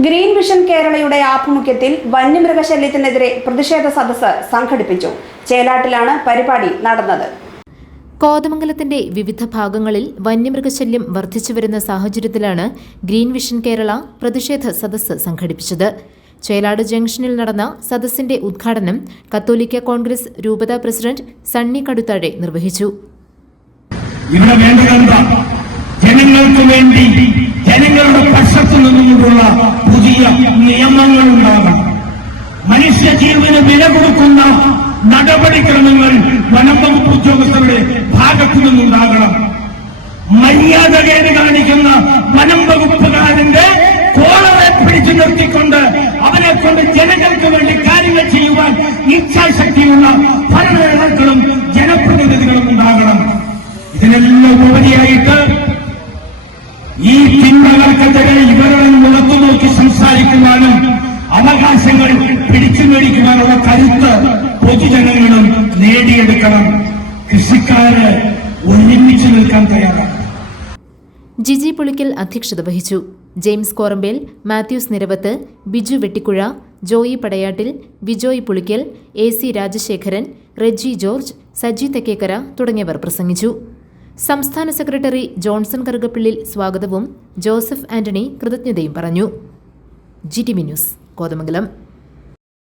Green vision കേരളയുടെ ആഭിമുഖ്യത്തിൽ വന്യമൃഗശല്യത്തിനെതിരെ പ്രതിഷേധ സദസ് സംഘടിപ്പിച്ചു. ചേലാട്ടിലാണ് പരിപാടി നടന്നത്. കോതമംഗലത്തിന്റെ വിവിധ ഭാഗങ്ങളിൽ വന്യമൃഗശല്യം വർദ്ധിച്ചുവരുന്ന സാഹചര്യത്തിലാണ് ഗ്രീൻ വിഷൻ കേരള പ്രതിഷേധ സദസ് സംഘടിപ്പിച്ചത്. ചേലാട് ജംഗ്ഷനിൽ നടന്ന സദസ്സിന്റെ ഉദ്ഘാടനം കത്തോലിക്ക കോൺഗ്രസ് രൂപതാ പ്രസിഡന്റ് സണ്ണി കടുത്താഴെ നിർവഹിച്ചു. ഇവിടെ വേണ്ടി ജനങ്ങൾക്ക് വേണ്ടി ഉണ്ടാകണം മനുഷ്യ ജീവന് വില കൊടുക്കുന്ന നടപടിക്രമങ്ങൾ വനം വകുപ്പ് ഉദ്യോഗസ്ഥരുടെ ഭാഗത്തു നിന്നുണ്ടാകണം. മര്യാദകേട് കാണിക്കുന്ന വനം വകുപ്പുകാരന്റെ കോളറെ പിടിച്ചു നിർത്തിക്കൊണ്ട് അവനെ കൊണ്ട് ജനങ്ങൾക്ക് വേണ്ടി കാര്യങ്ങൾ ചെയ്യുവാൻ ഇച്ഛാശക്തിയുള്ള ഭരണകളും ജനപ്രതിനിധികളും ഉണ്ടാകണം. ഇതിനെല്ലാം ഉപരിയായിട്ട് ഈ ചിന്തകൾക്കെതിരെ അവകാശങ്ങൾ പിടിച്ചു മേടിക്കുവാനുള്ള കരുത്ത് പൊതുജനങ്ങളും നേടിയെടുക്കണം. കൃഷിക്കാര് ഒരുമിച്ച് നിൽക്കാൻ തയ്യാറാണ്. ജിജി പുളിക്കൽ അധ്യക്ഷത വഹിച്ചു. ജെയിംസ് കോറമ്പേൽ മാത്യൂസ് നിരവത്ത് ബിജു വെട്ടിക്കുഴ ജോയി പടയാട്ടിൽ ബിജോയ് പുളിക്കൽ എ സി രാജശേഖരൻ റെജി ജോർജ് സജി തെക്കേക്കര തുടങ്ങിയവർ പ്രസംഗിച്ചു. സംസ്ഥാന സെക്രട്ടറി ജോൺസൺ കറുകപ്പിള്ളിൽ സ്വാഗതവും ജോസഫ് ആന്റണി കൃതജ്ഞതയും പറഞ്ഞു. G T V news. Kothamangalam